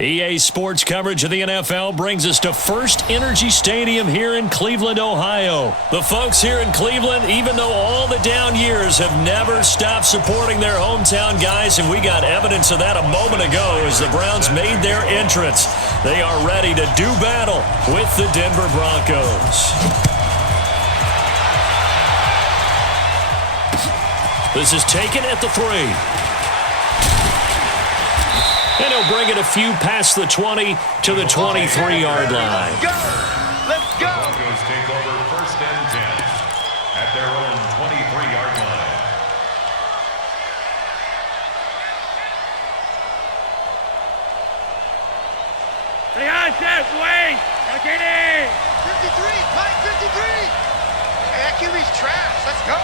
EA Sports coverage of the NFL brings us to First Energy Stadium here in Cleveland, Ohio. The folks here in Cleveland, even though all the down years, have never stopped supporting their hometown guys, and we got evidence of that a moment ago as the Browns made their entrance. They are ready to do battle with the Denver Broncos. This is taken at the 3. And he'll bring it a few past the 20 to the 23-yard line. Let's go! Let's go! Broncos take over 1st and 10 at their own 23-yard line. Hey, guys, Jeff, wait! Get in! 53, Mike, 53! Hey, that QB's trash. Let's go!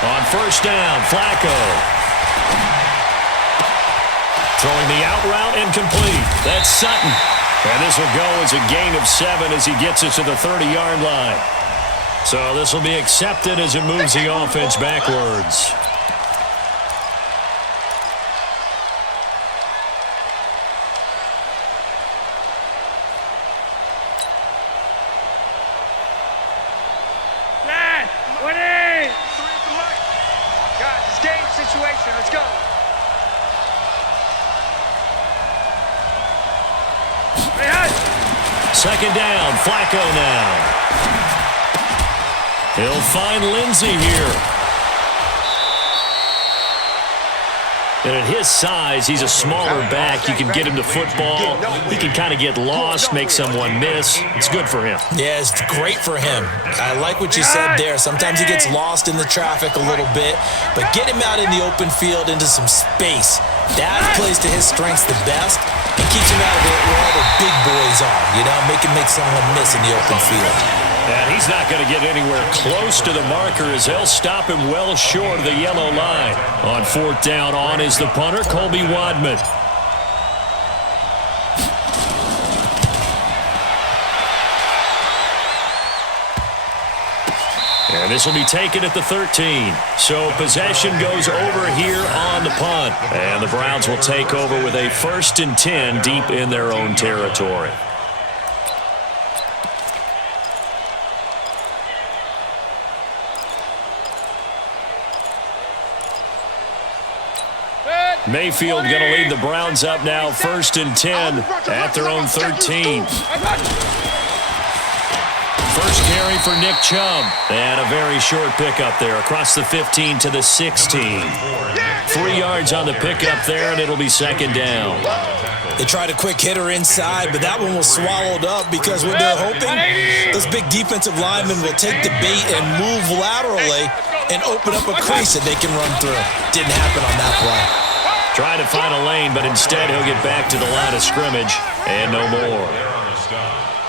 On 1st down, Flacco. Throwing the out route incomplete. That's Sutton. And this will go as a gain of 7 as he gets it to the 30-yard line. So this will be accepted as it moves the offense backwards. Let's go. 2nd down, Flacco now. He'll find Lindsey here. And at his size, he's a smaller back. You can get him to football. He can kind of get lost, make someone miss. It's good for him. Yeah, it's great for him. I like what you said there. Sometimes he gets lost in the traffic a little bit, but get him out in the open field into some space. That plays to his strengths the best and keeps him out of it where all the big boys are, you know, make someone miss in the open field. And he's not going to get anywhere close to the marker as they'll stop him well short of the yellow line. On 4th down, on is the punter, Colby Wadman. And this will be taken at the 13. So possession goes over here on the punt. And the Browns will take over with a 1st and 10 deep in their own territory. Mayfield going to lead the Browns up now, 1st and 10 at their own 13. First carry for Nick Chubb. And a very short pickup there across the 15 to the 16. 3 yards on the pickup there, and it'll be 2nd down. They tried a quick hitter inside, but that one was swallowed up because what they're hoping, this big defensive lineman will take the bait and move laterally and open up a crease that they can run through. Didn't happen on that play. Trying to find a lane, but instead he'll get back to the line of scrimmage and no more.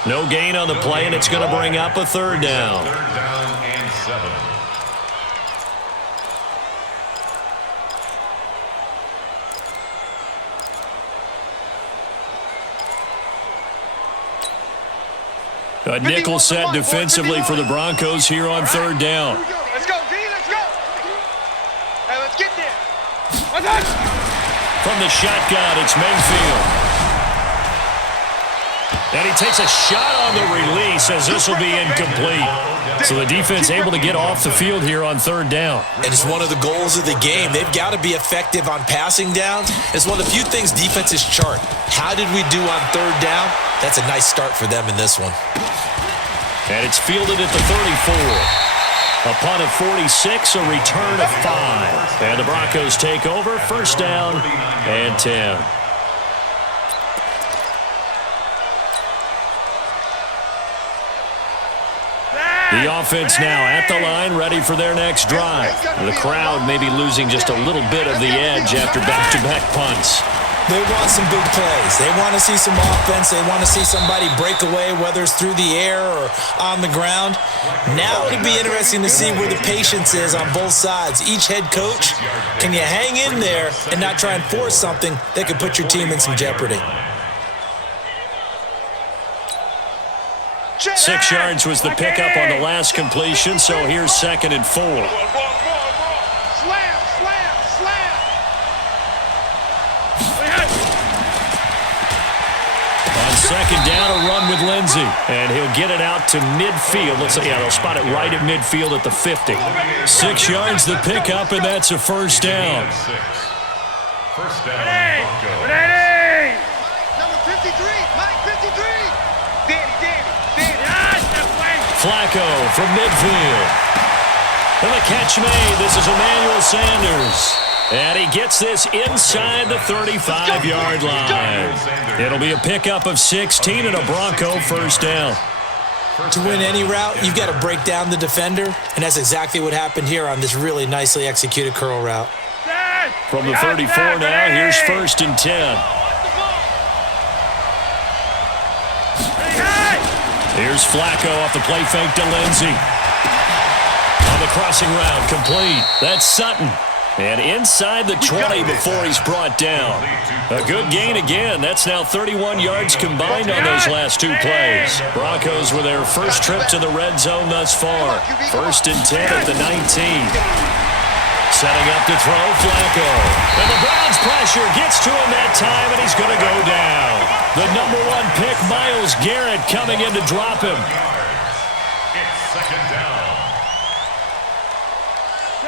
No gain on the play, and it's going to bring up a 3rd down. 3rd down and 7. A nickel set defensively for the Broncos here on 3rd down. Let's go, V, let's go. Hey, let's get there. From the shotgun, it's Mayfield. And he takes a shot on the release as this will be incomplete. So the defense able to get off the field here on 3rd down. And it's one of the goals of the game. They've got to be effective on passing downs. It's one of the few things defenses chart. How did we do on 3rd down? That's a nice start for them in this one. And it's fielded at the 34. A punt of 46, a return of 5. And the Broncos take over, 1st down and 10. The offense now at the line, ready for their next drive. The crowd may be losing just a little bit of the edge after back-to-back punts. They want some big plays. They want to see some offense. They want to see somebody break away, whether it's through the air or on the ground. Now it'll be interesting to see where the patience is on both sides. Each head coach, can you hang in there and not try and force something that could put your team in some jeopardy? 6 yards was the pickup on the last completion, so here's 2nd and 4. Slam, slam, slam. second down, a run with Lindsey. And he'll get it out to midfield. Looks like, yeah, they'll spot it right at midfield at the 50. 6 yards the pickup, and that's a first down. First down, Ready! Broncos. Ready! Number 53, Mike 53. Danny. Yes, that way! Flacco from midfield. And the catch made. This is Emmanuel Sanders. And he gets this inside the 35-yard line. It'll be a pickup of 16 and a Bronco first down. To win any route, you've got to break down the defender, and that's exactly what happened here on this really nicely executed curl route. From the 34 now, here's first and 10. Here's Flacco off the play fake to Lindsey. On the crossing route, complete. That's Sutton. And inside the 20 before he's brought down. A good gain again. That's now 31 yards combined on those last 2 plays. Broncos with their first trip to the red zone thus far. First and 10 at the 19. Setting up to throw, Flacco. And the Browns pressure gets to him that time, and he's going to go down. The number 1 pick, Myles Garrett, coming in to drop him. It's second down.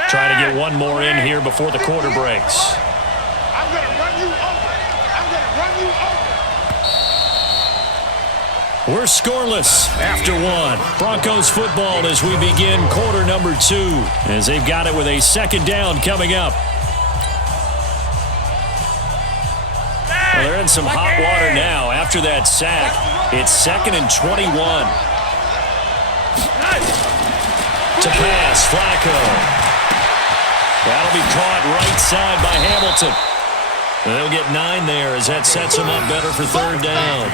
Trying to get one more in here before the quarter breaks. I'm going to run you over. I'm going to run you over. We're scoreless after 1. Broncos football as we begin quarter number 2, as they've got it with a second down coming up. Well, they're in some hot water now after that sack. It's second and 21. To pass, Flacco. That'll be caught right side by Hamilton. They'll get 9 there as that sets them up better for third down.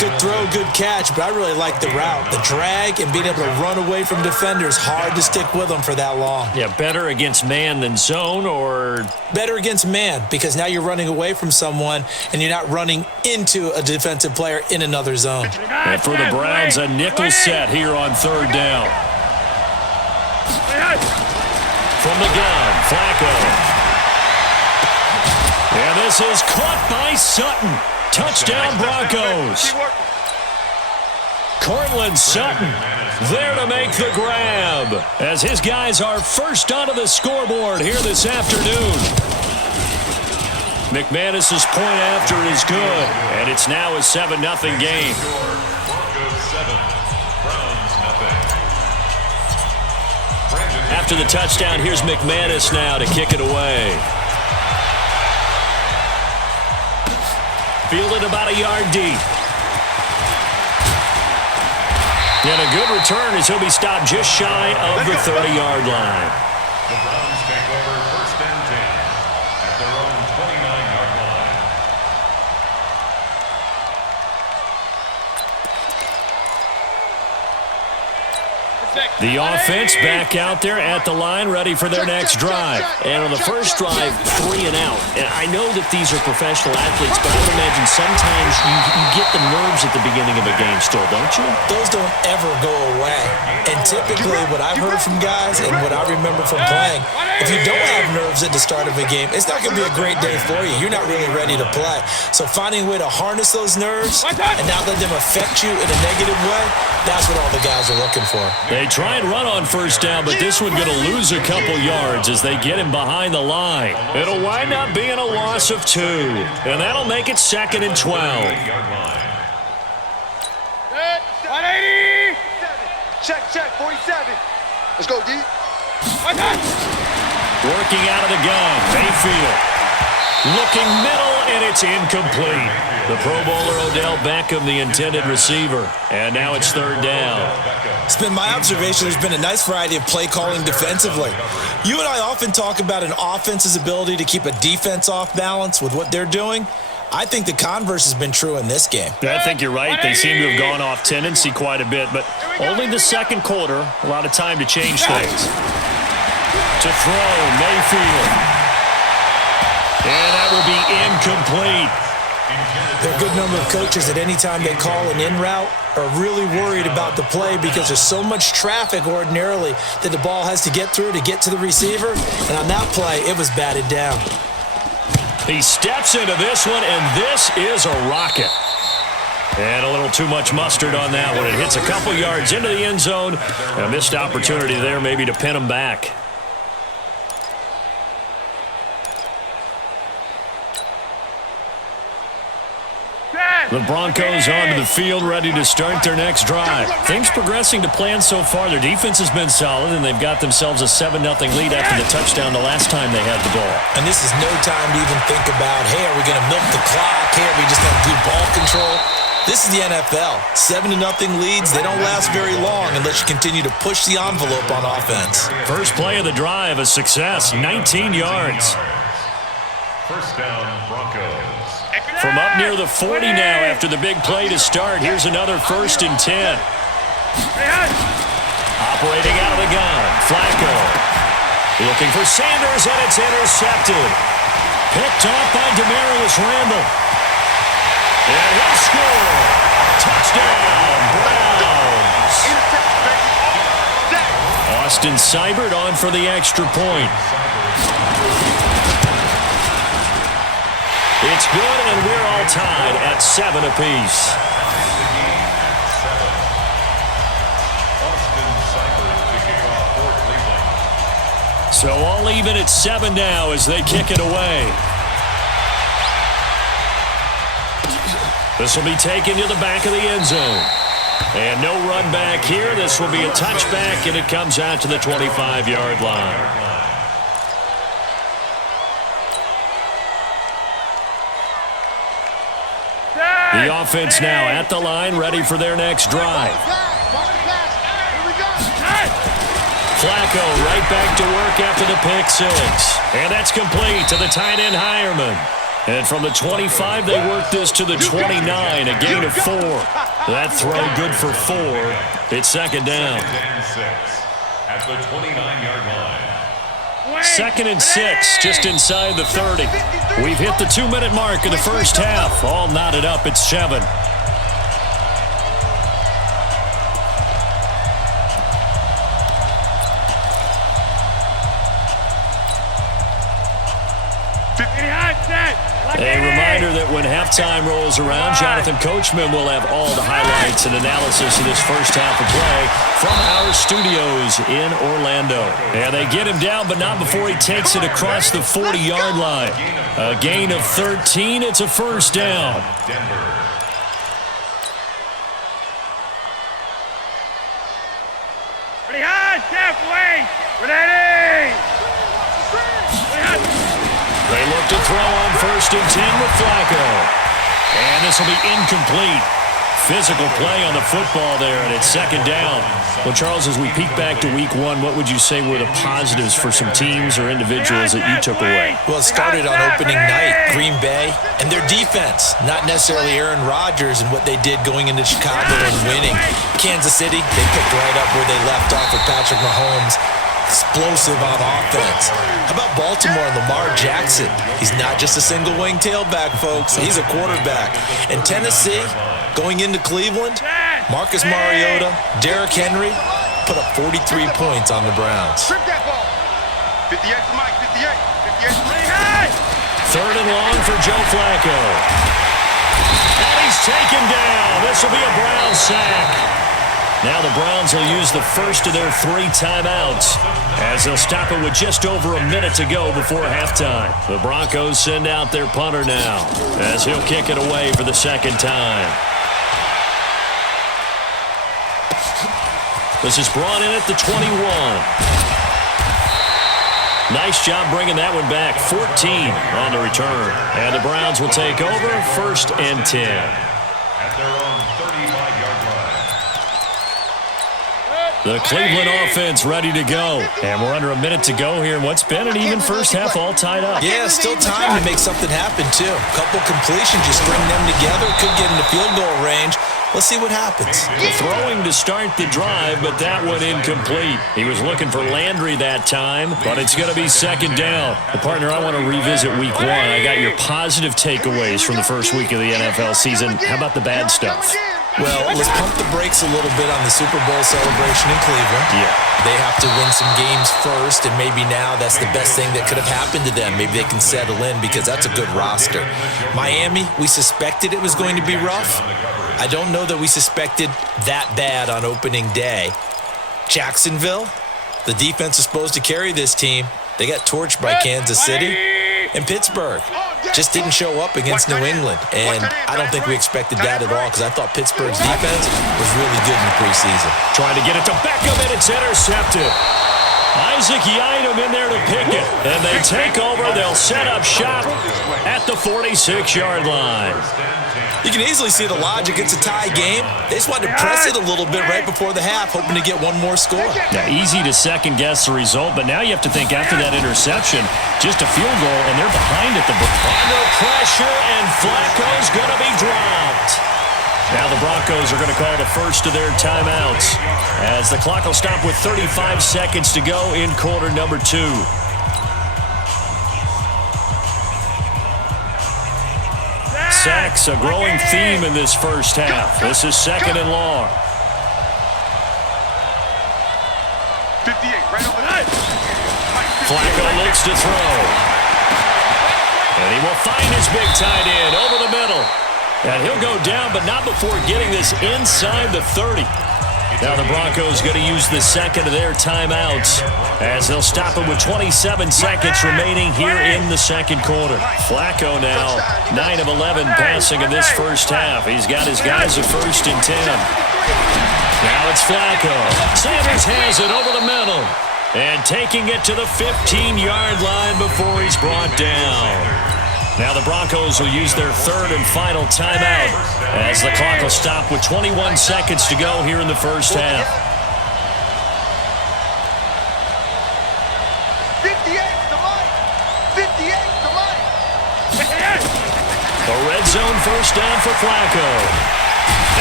Good throw, good catch, but I really like the route. The drag and being able to run away from defenders, hard to stick with them for that long. Yeah, better against man than zone, or? Better against man, because now you're running away from someone and you're not running into a defensive player in another zone. And for the Browns, a nickel set here on third down. From the gun, Flacco. And this is caught by Sutton. Touchdown, Broncos. Cortland Sutton there to make the grab, as his guys are first onto the scoreboard here this afternoon. McManus's point after is good, and it's now a 7-0 game. Broncos 7, Browns nothing. After the touchdown, here's McManus now to kick it away. Fielded about a yard deep. And a good return as he'll be stopped just shy of the 30-yard line. The Browns take over first and 10 at their own 29-yard line. The offense back out there at the line, ready for their next drive. And on the first drive, 3 and out. And I know that these are professional athletes, but I would imagine sometimes you get the nerves at the beginning of a game still, don't you? Those don't ever go away. And typically what I've heard from guys and what I remember from playing, if you don't have nerves at the start of a game, it's not going to be a great day for you. You're not really ready to play. So finding a way to harness those nerves and not let them affect you in a negative way, that's what all the guys are looking for. They try and run on first down, but this one going to lose a couple yards as they get him behind the line. It'll wind up being a loss of 2, and that'll make it second and 12. 180! Check, 47. Let's go, D. Working out of the gun, Mayfield. Looking middle, and it's incomplete. The Pro Bowler Odell Beckham, the intended receiver. And now it's third down. It's been my observation there's been a nice variety of play calling defensively. You and I often talk about an offense's ability to keep a defense off balance with what they're doing. I think the converse has been true in this game. I think you're right. They seem to have gone off tendency quite a bit, but only the second quarter, a lot of time to change things. To throw, Mayfield. And that will be incomplete. There are a good number of coaches that any time they call an in route are really worried about the play because there's so much traffic ordinarily that the ball has to get through to get to the receiver. And on that play, it was batted down. He steps into this one, and this is a rocket. And a little too much mustard on that one. It hits a couple yards into the end zone. A missed opportunity there maybe to pin them back. The Broncos onto the field, ready to start their next drive. Things progressing to plan so far. Their defense has been solid, and they've got themselves a 7-0 lead after the touchdown the last time they had the ball. And this is no time to even think about, hey, are we going to milk the clock? Hey, are we just going to do ball control? This is the NFL. 7-0 leads, they don't last very long unless you continue to push the envelope on offense. First play of the drive, a success, 19 yards. First down, Broncos. From up near the 40 now after the big play to start. Here's another 1st and 10. Operating out of the gun, Flacco. Looking for Sanders, and it's intercepted. Picked off by Demarius Randall. And he'll score. Touchdown, Browns. Austin Seibert on for the extra point. It's good, and we're all tied at 7 apiece. So all even at 7 now as they kick it away. This will be taken to the back of the end zone. And no run back here. This will be a touchback, and it comes out to the 25-yard line. The offense now at the line, ready for their next drive. Flacco right back to work after the pick six. And that's complete to the tight end Hireman. And from the 25, they work this to the 29, a gain of 4. That throw good for 4. It's second down. At the 29-yard line. 2nd and 6, just inside the 30. We've hit the 2-minute mark of the first half. All knotted up at 7. A reminder that when halftime rolls around, Jonathan Coachman will have all the highlights and analysis of this first half of play from our studios in Orlando. And they get him down, but not before he takes it across the 40-yard line. A gain of 13. It's a first down. Pretty high, step away. Ready. They look to throw on 1st and 10 with Flacco. And this will be incomplete. Physical play on the football there, and it's second down. Well, Charles, as we peek back to week 1, what would you say were the positives for some teams or individuals that you took away? Well, it started on opening night, Green Bay, and their defense. Not necessarily Aaron Rodgers and what they did going into Chicago and winning. Kansas City, they picked right up where they left off with Patrick Mahomes. Explosive on offense. How about Baltimore and Lamar Jackson? He's not just a single wing tailback, folks. He's a quarterback. And Tennessee, going into Cleveland, Marcus Mariota, Derrick Henry put up 43 points on the Browns. 58 for Mike, 58 for Mike. 3rd and long for Joe Flacco. And he's taken down. This will be a Brown sack. Now the Browns will use the first of their 3 timeouts as they'll stop it with just over a minute to go before halftime. The Broncos send out their punter now as he'll kick it away for the second time. This is brought in at the 21. Nice job bringing that one back. 14 on the return. And the Browns will take over 1st and 10. At their own 35-yard line. The Cleveland offense ready to go. And we're under a minute to go here in what's been an even first half, all tied up. Yeah, still time to make something happen, too. Couple completions, you string them together, could get into field goal range. Let's see what happens. Throwing to start the drive, but that one incomplete. He was looking for Landry that time, but it's going to be second down. Partner, I want to revisit week 1. I got your positive takeaways from the first week of the NFL season. How about the bad stuff? Well, let's pump the brakes a little bit on the Super Bowl celebration in Cleveland. Yeah. They have to win some games first, and maybe now that's the best thing that could have happened to them. Maybe they can settle in because that's a good roster. Miami, we suspected it was going to be rough. I don't know that we suspected that bad on opening day. Jacksonville, the defense is supposed to carry this team. They got torched by Kansas City. And Pittsburgh just didn't show up against New England. And I don't think we expected that at all because I thought Pittsburgh's defense was really good in the preseason. Trying to get it to Beckham, and it's intercepted. Isaac Yiadom in there to pick it. And they take over. They'll set up shop at the 46-yard line. You can easily see the logic. It's a tie game. They just wanted to press it a little bit right before the half, hoping to get one more score. Yeah, easy to second-guess the result, but now you have to think after that interception, just a field goal, and they're behind at the break. Under pressure, and Flacco's going to be dropped. Now the Broncos are going to call the first of their timeouts as the clock will stop with 35 seconds to go in quarter number 2. Sacks, a growing theme in this first half. This is second and long. 58, right over there. Flacco looks to throw. And he will find his big tight end over the middle. And he'll go down, but not before getting this inside the 30. Now the Broncos going to use the second of their timeouts as they'll stop it with 27 seconds remaining here in the second quarter. Flacco now 9 of 11 passing in this first half. He's got his guys at 1st and 10. Now it's Flacco. Sanders has it over the middle and taking it to the 15-yard line before he's brought down. Now the Broncos will use their third and final timeout as the clock will stop with 21 seconds to go here in the first half. 58 to Mike. 58 to Mike. A red zone first down for Flacco.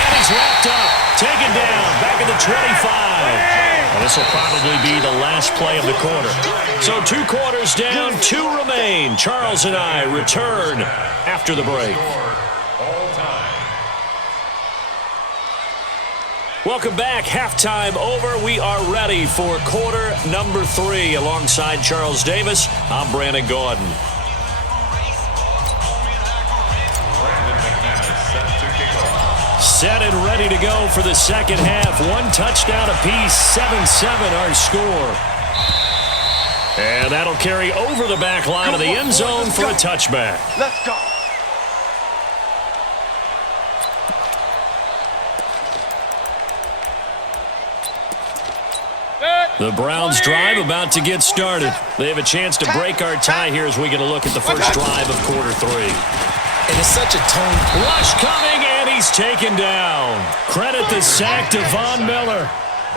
And he's wrapped up, taken down, back at the 25. And this will probably be the last play of the quarter. So 2 quarters down, 2 remain. Charles and I return after the break. Welcome back. Halftime over. We are ready for quarter number 3. Alongside Charles Davis, I'm Brandon Gordon. Set and ready to go for the second half. 1 touchdown apiece, 7-7 our score. And that'll carry over the back line of the end zone for a touchback. Let's go. The Browns drive about to get started. They have a chance to break our tie here as we get a look at the first drive of quarter 3. And it's such a tone. Rush coming, and he's taken down. Credit the sack to Von Miller.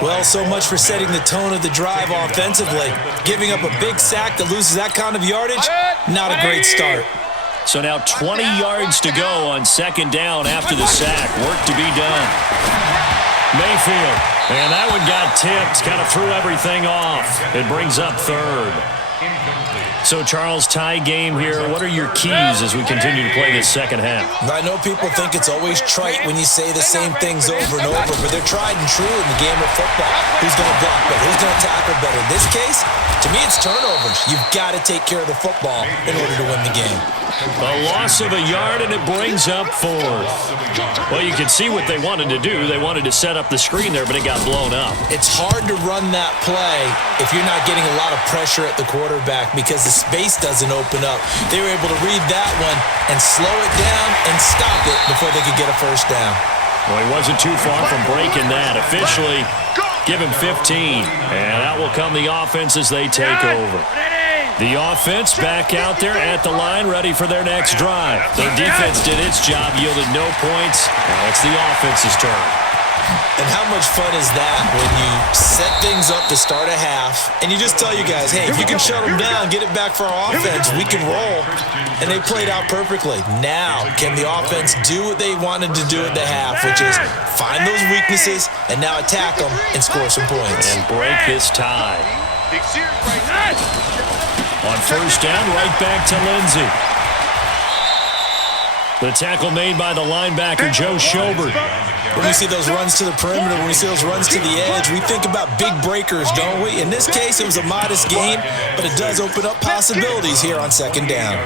Well, so much for setting the tone of the drive offensively. Giving up a big sack that loses that kind of yardage, not a great start. So now 20 yards to go on second down after the sack. Work to be done. Mayfield, and that one got tipped, kind of threw everything off. It brings up third. So, Charles, tie game here. What are your keys as we continue to play this second half? I know people think it's always trite when you say the same things over and over, but they're tried and true in the game of football. Who's going to block better? Who's going to tackle better? In this case, to me, it's turnovers. You've got to take care of the football in order to win the game. A loss of a yard, and it brings up 4th. Well, you can see what they wanted to do. They wanted to set up the screen there, but it got blown up. It's hard to run that play if you're not getting a lot of pressure at the quarterback because the space doesn't open up. They were able to read that one and slow it down and stop it before they could get a first down. Well, he wasn't too far from breaking that. Officially, give him 15. And out will come the offense as they take over. The offense back out there at the line, ready for their next drive. Their defense did its job, yielded no points. Now it's the offense's turn. And how much fun is that when you set things up to start a half and you just tell you guys, hey, if you can shut them down, get it back for our offense, we can roll. And they played out perfectly. Now, can the offense do what they wanted to do at the half, which is find those weaknesses and now attack them and score some points. And break this tie. On first down, right back to Lindsey. The tackle made by the linebacker, Joe Schobert. When we see those runs to the perimeter, when we see those runs to the edge, we think about big breakers, don't we? In this case, it was a modest gain, but it does open up possibilities here on second down.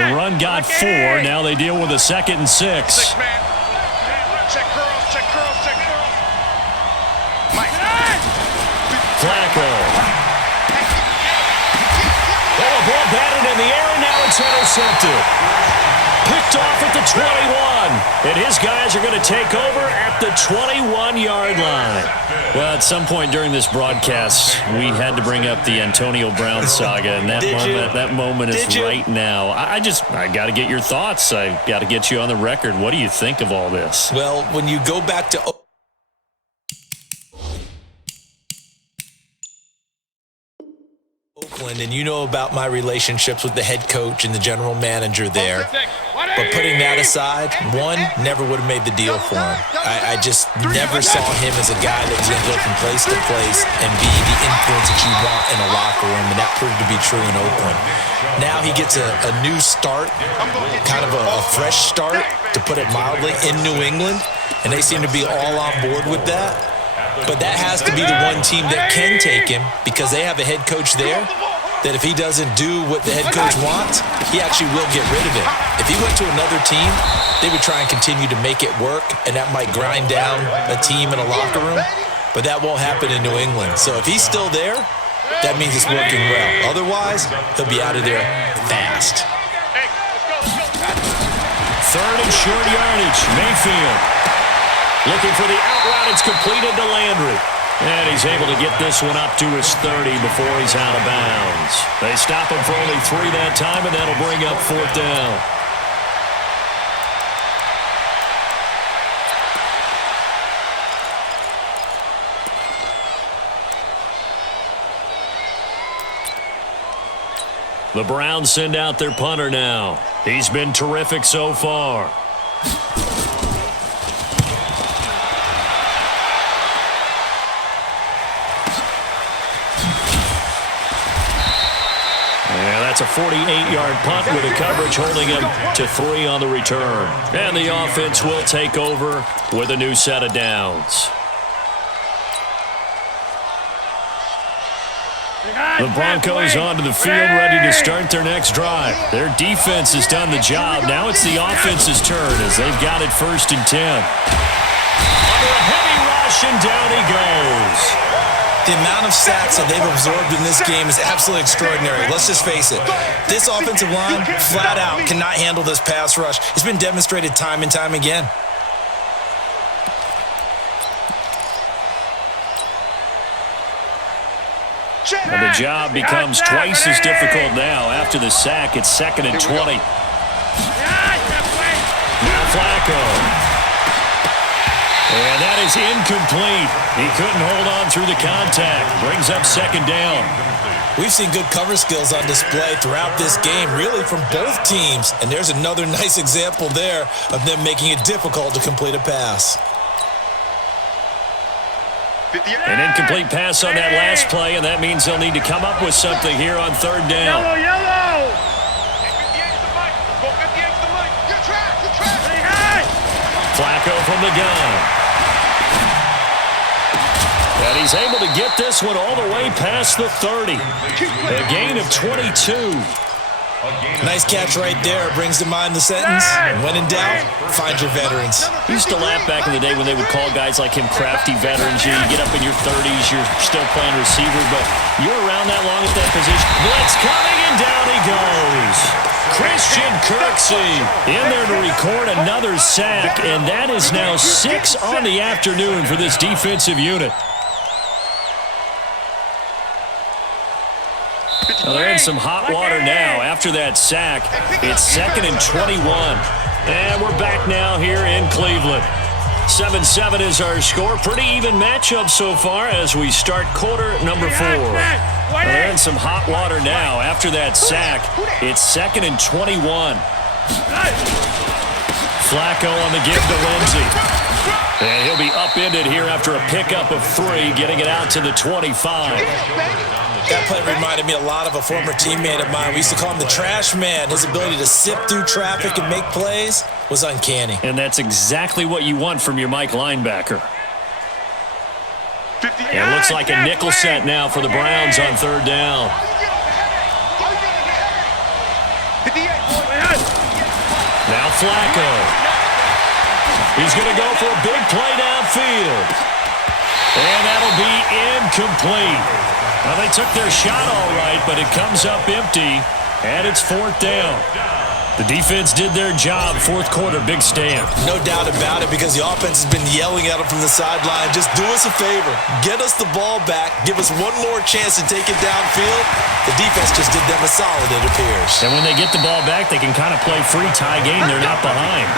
The run got 4. Now they deal with a 2nd and 6. Six man. Check girls, check girls, check girls. Mike. Flacco. Oh, a ball batted in the air, and now it's intercepted. Picked off at the 21. And his guys are going to take over at the 21-yard line. Well, at some point during this broadcast, we had to bring up the Antonio Brown saga, and that moment is right now. I got to get your thoughts. I got to get you on the record. What do you think of all this? Well, when you go back to Oakland, and you know about my relationships with the head coach and the general manager there. But putting that aside, one, never would have made the deal for him. I just never saw him as a guy that was going to go from place to place and be the influence that you want in a locker room, and that proved to be true in Oakland. Now he gets a new start, kind of a fresh start, to put it mildly, in New England, and they seem to be all on board with that. But that has to be the one team that can take him, because they have a head coach there that if he doesn't do what the head coach wants, he actually will get rid of him. If he went to another team, they would try and continue to make it work, and that might grind down a team in a locker room, but that won't happen in New England. So if he's still there, that means it's working well. Otherwise, he'll be out of there fast. 3rd and short yardage. Mayfield looking for the out route. It's completed to Landry. And he's able to get this one up to his 30 before he's out of bounds. They stop him for only 3 that time, and that'll bring up 4th down. The Browns send out their punter now. He's been terrific so far. That's a 48-yard punt with a coverage holding him to 3 on the return. And the offense will take over with a new set of downs. The Broncos onto the field, ready to start their next drive. Their defense has done the job. Now it's the offense's turn as they've got it 1st and 10. Under a heavy rush, and down he goes. The amount of sacks that they've absorbed in this game is absolutely extraordinary. Let's just face it. This offensive line, flat out, cannot handle this pass rush. It's been demonstrated time and time again. And the job becomes twice as difficult now. After the sack, it's 2nd and 20. Now Flacco. And that is incomplete. He couldn't hold on through the contact. Brings up 2nd down. We've seen good cover skills on display throughout this game, really from both teams. And there's another nice example there of them making it difficult to complete a pass. An incomplete pass on that last play, and that means they'll need to come up with something here on 3rd down. Yellow! Flacco from the gun. And he's able to get this one all the way past the 30. A gain of 22. Nice catch right there. Brings to mind the sentence, when in doubt, find your veterans. We used to laugh back in the day when they would call guys like him crafty veterans. You get up in your 30s, you're still playing receiver, but you're around that long at that position. Blitz coming, and down he goes. Christian Kirksey in there to record another sack, and that is now 6 on the afternoon for this defensive unit. Well, they're in some hot water now after that sack. It's 2nd and 21. And we're back now here in Cleveland. 7-7 is our score. Pretty even matchup so far as we start quarter number 4. Well, they're in some hot water now after that sack. It's 2nd and 21. Flacco on the give to Lindsey. And he'll be upended here after a pickup of 3, getting it out to the 25. That play reminded me a lot of a former teammate of mine. We used to call him the trash man. His ability to sift through traffic and make plays was uncanny. And that's exactly what you want from your Mike linebacker. It looks like a nickel set now for the Browns on 3rd down. Flacco. He's going to go for a big play downfield. And that'll be incomplete. Well, they took their shot all right, but it comes up empty, and it's 4th down. The defense did their job. 4th quarter, big stand. No doubt about it, because the offense has been yelling at them from the sideline. Just do us a favor. Get us the ball back. Give us one more chance to take it downfield. The defense just did them a solid, it appears. And when they get the ball back, they can kind of play free tie game. They're not behind.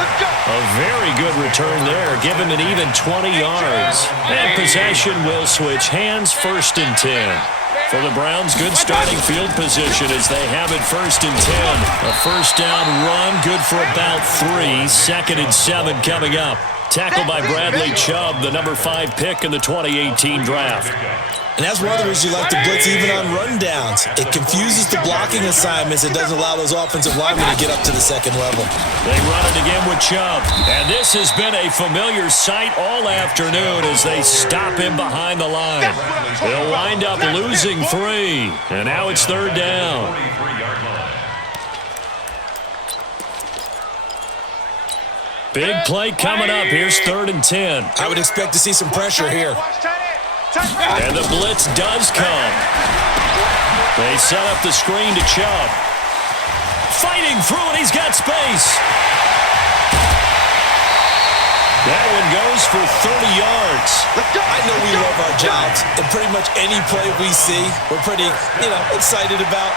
A very good return there. Give him an even 20 yards. And possession will switch hands. 1st and 10. For the Browns, good starting field position as they have it 1st and 10. A 1st down run, good for about 3. 2nd and 7 coming up. Tackled by Bradley Chubb, the number 5 pick in the 2018 draft. And that's one of the reasons you like to blitz even on rundowns. It confuses the blocking assignments. It doesn't allow those offensive linemen to get up to the 2nd level. They run it again with Chubb. And this has been a familiar sight all afternoon as they stop him behind the line. They'll wind up losing 3. And now it's 3rd down. Big play coming up. Here's 3rd and 10. I would expect to see some pressure here. And the blitz does come. They set up the screen to Chubb. Fighting through it. He's got space. That one goes for 30 yards. I know we love our jobs, and pretty much any play we see, we're pretty, excited about.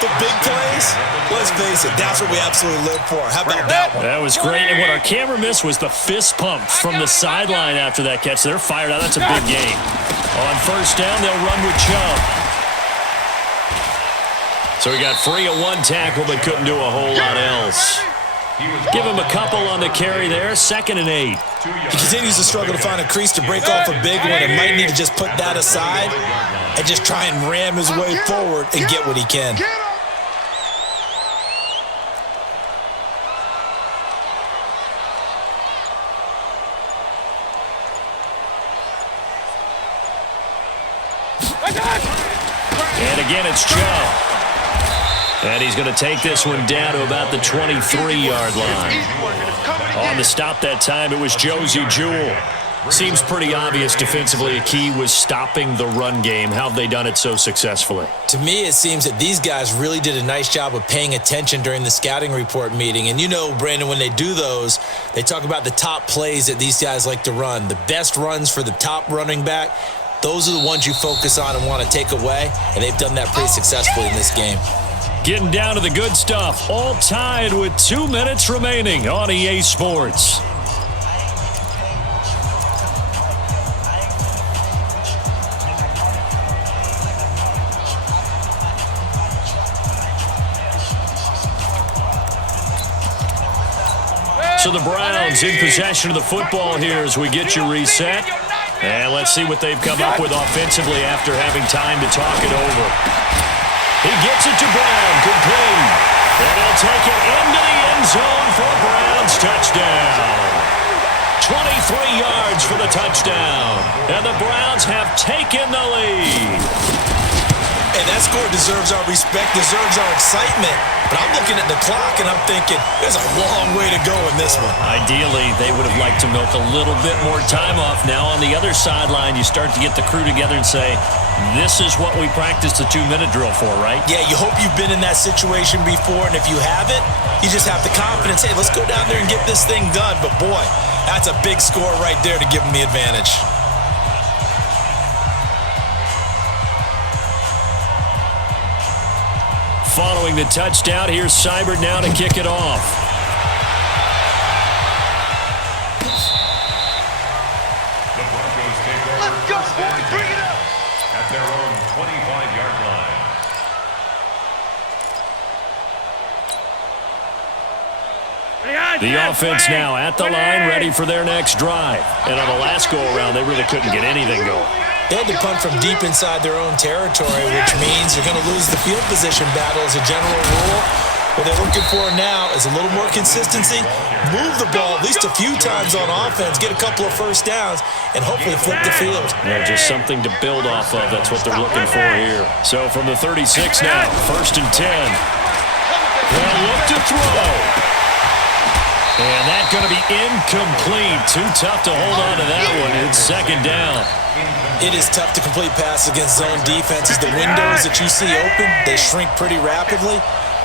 The big plays, let's face it, that's what we absolutely live for. How about that one? That was great, and what our camera missed was the fist pump from the sideline after that catch. They're fired out. That's a big game. On 1st down, they'll run with Chubb. So he got free of 1 tackle, but couldn't do a whole lot else. Give him a couple on the carry there. 2nd and 8. He continues to struggle to find a crease to break off a big one and might need to just put that aside and just try and ram his way forward and get what he can. And again, it's Chubb. And he's going to take this one down to about the 23-yard line. On the stop that time, it was Josie Jewell. Seems pretty obvious defensively a key was stopping the run game. How have they done it so successfully? To me, it seems that these guys really did a nice job of paying attention during the scouting report meeting. And Brandon, when they do those, they talk about the top plays that these guys like to run. The best runs for the top running back, those are the ones you focus on and want to take away. And they've done that pretty successfully in this game. Getting down to the good stuff. All tied with 2 minutes remaining on EA Sports. So the Browns in possession of the football here as we get you reset. And let's see what they've come up with offensively after having time to talk it over. He gets it to Brown, complete. And he'll take it into the end zone for a Browns touchdown. 23 yards for the touchdown. And the Browns have taken the lead. And that score deserves our respect, deserves our excitement. But I'm looking at the clock and I'm thinking, there's a long way to go in this one. Ideally, they would have liked to milk a little bit more time off. Now on the other sideline, you start to get the crew together and say, this is what we practiced the 2-minute drill for, right? Yeah, you hope you've been in that situation before, and if you haven't, you just have the confidence, hey, let's go down there and get this thing done. But boy, that's a big score right there to give them the advantage. Following the touchdown, here's Seibert now to kick it off. The Broncos take over. Let's go, boys, bring it up! At their own 25-yard line. The offense now at the line, ready for their next drive. And on the last go-around, they really couldn't get anything going. They had to punt from deep inside their own territory, which means you're going to lose the field position battle as a general rule. What they're looking for now is a little more consistency, move the ball at least a few times on offense, get a couple of first downs, and hopefully flip the field. Yeah, just something to build off of. That's what they're looking for here. So from the 36 now, 1st and 10. They'll look to throw. And that's going to be incomplete. Too tough to hold on to that one. It's second down. It is tough to complete passes against zone defenses. The windows that you see open, they shrink pretty rapidly.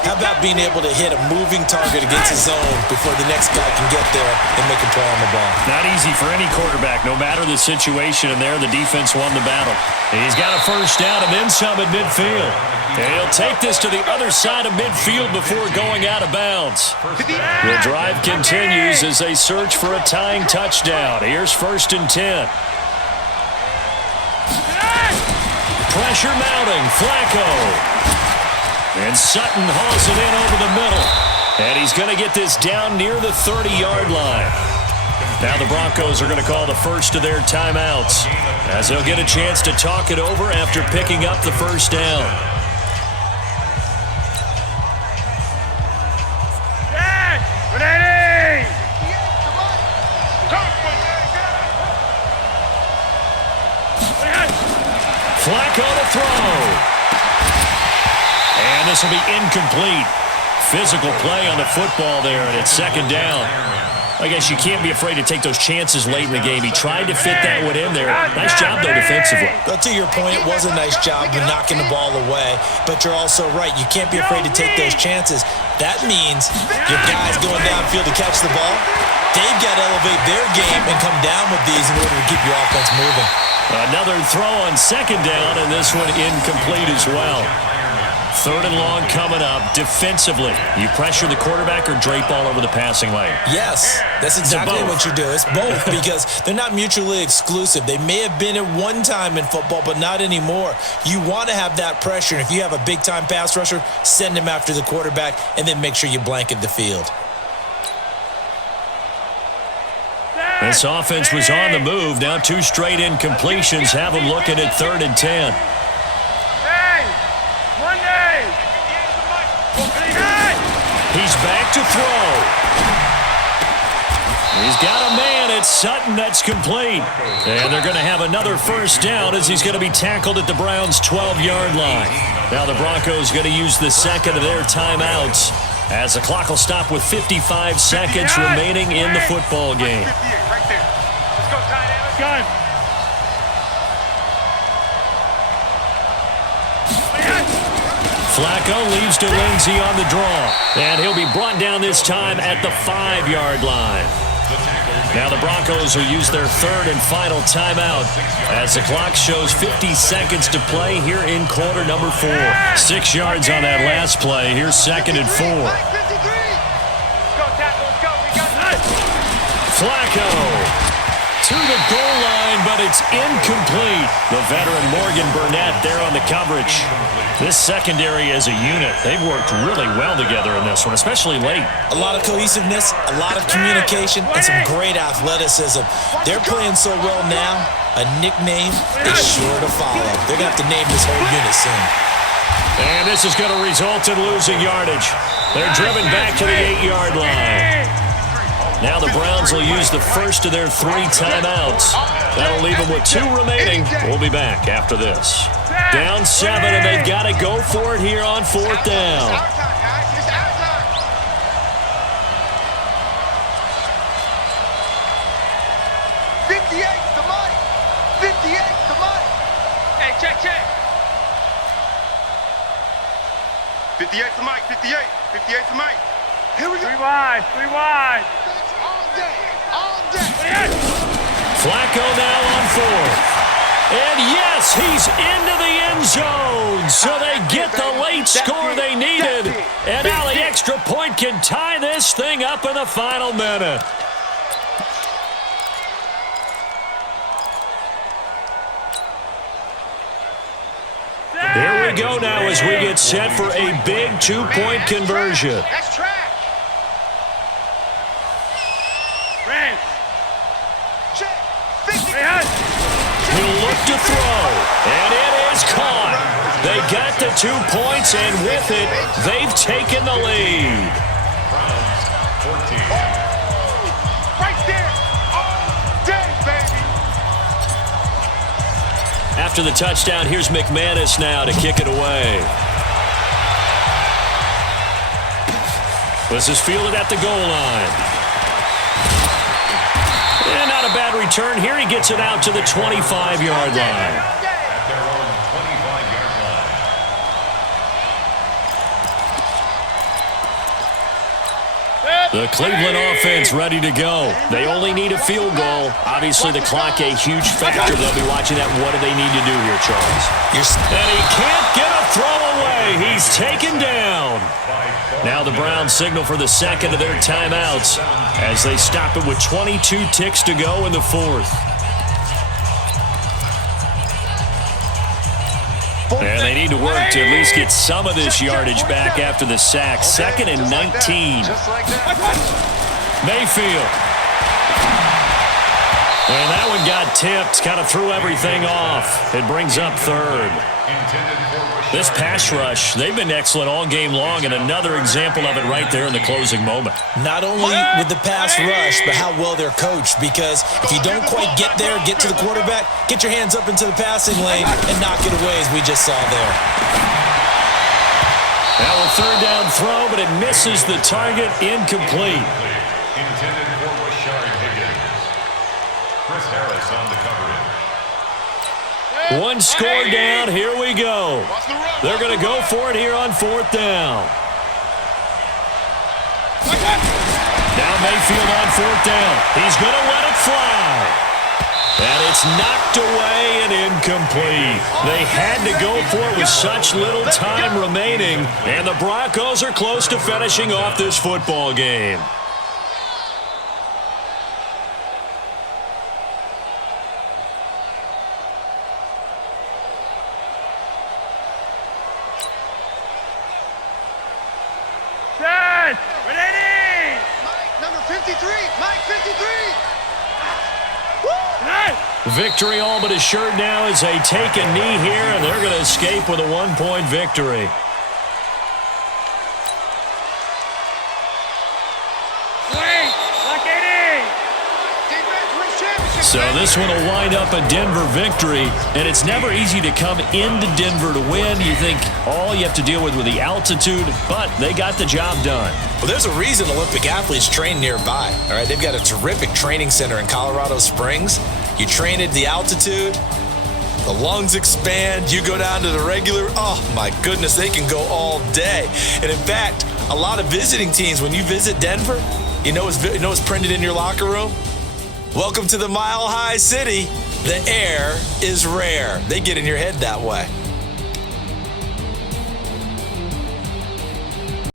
How about being able to hit a moving target against a zone before the next guy can get there and make a play on the ball? Not easy for any quarterback, no matter the situation, and there the defense won the battle. He's got a first down and then some at midfield. And he'll take this to the other side of midfield before going out of bounds. The drive continues as they search for a tying touchdown. Here's 1st and 10. Pressure mounting. Flacco. And Sutton hauls it in over the middle. And he's going to get this down near the 30-yard line. Now the Broncos are going to call the first of their timeouts as they'll get a chance to talk it over after picking up the first down. Flacco to throw. And this will be incomplete. Physical play on the football there, and it's second down. I guess you can't be afraid to take those chances late in the game. He tried to fit that one in there. Nice job, though, defensively. But to your point, it was a nice job of knocking the ball away. But you're also right. You can't be afraid to take those chances. That means your guys going downfield to catch the ball, they've got to elevate their game and come down with these in order to keep your offense moving. Another throw on second down, and this one incomplete as well. 3rd and long coming up. Defensively, you pressure the quarterback or drape all over the passing lane? Yes, that's exactly what you do. It's both because they're not mutually exclusive. They may have been at one time in football, but not anymore. You want to have that pressure, and if you have a big-time pass rusher, send him after the quarterback, and then make sure you blanket the field. This offense was on the move. Now 2 straight incompletions have them looking at 3rd and 10. He's back to throw. He's got a man. It's Sutton. That's complete. And they're going to have another first down as he's going to be tackled at the Browns' 12-yard line. Now the Broncos going to use the second of their timeouts as the clock will stop with 55 seconds remaining in the football game. Right there. Let's go, tight end. Let's go. Flacco leaves to Lindsey on the draw. And he'll be brought down this time at the 5-yard line. Now the Broncos will use their 3rd and final timeout as the clock shows 50 seconds to play here in quarter number 4. 6 yards on that last play. Here's 2nd and 4. Flacco to the goal line, but it's incomplete. The veteran Morgan Burnett there on the coverage. This secondary as a unit, they've worked really well together in this one, especially late. A lot of cohesiveness, a lot of communication, and some great athleticism. They're playing so well now, a nickname is sure to follow. They're going to have to name this whole unit soon. And this is going to result in losing yardage. They're driven back to the 8-yard line. Now the Browns will use the first of their 3 timeouts. That'll leave them with 2 remaining. We'll be back after this. Down 7, and they've got to go for it here on 4th down. Hey, check. 58 to Mike, 58 to Mike. Here we go. 3 wide. All day. Flacco now on 4th. And yes, he's into the end zone. So they get the late score they needed. And now the extra point can tie this thing up in the final minute. Here we go now as we get set for a big 2-point conversion. That's trash. He'll look to throw, and it is caught. They got the 2 points, and with it, they've taken the lead. Right there. All day, baby. After the touchdown, here's McManus now to kick it away. This is fielded at the goal line. And not a bad return here. He gets it out to the 25-yard line. At their own 25-yard line. The Cleveland offense ready to go. They only need a field goal. Obviously, the clock a huge factor. They'll be watching that. What do they need to do here, Charles? And he can't get a throw away. He's taken down. Now the Browns signal for the second of their timeouts as they stop it with 22 ticks to go in the fourth. And they need to work to at least get some of this yardage back after the sack. 2nd and 19. Mayfield. And that one got tipped. Kind of threw everything off. It brings up 3rd. This pass rush, they've been excellent all game long, and another example of it right there in the closing moment. Not only with the pass rush, but how well they're coached, because if you don't quite get there, get to the quarterback, get your hands up into the passing lane and knock it away, as we just saw there. Now a 3rd down throw, but it misses the target. Incomplete. Intended for Rashard Higgins. Chris Harris on the coverage. One score down. Here we go. They're going to go for it here on 4th down. Now Mayfield on 4th down. He's going to let it fly. And it's knocked away and incomplete. They had to go for it with such little time remaining. And the Broncos are close to finishing off this football game. Victory all but assured now as they take a knee here, and they're going to escape with a 1-point victory. So this one will wind up a Denver victory, and it's never easy to come into Denver to win. You think all you have to deal with the altitude, but they got the job done. Well, there's a reason Olympic athletes train nearby. All right, they've got a terrific training center in Colorado Springs. You train at the altitude, the lungs expand, you go down to the regular, oh my goodness, they can go all day. And in fact, a lot of visiting teams, when you visit Denver, you know what's printed in your locker room? Welcome to the Mile High City. The air is rare. They get in your head that way.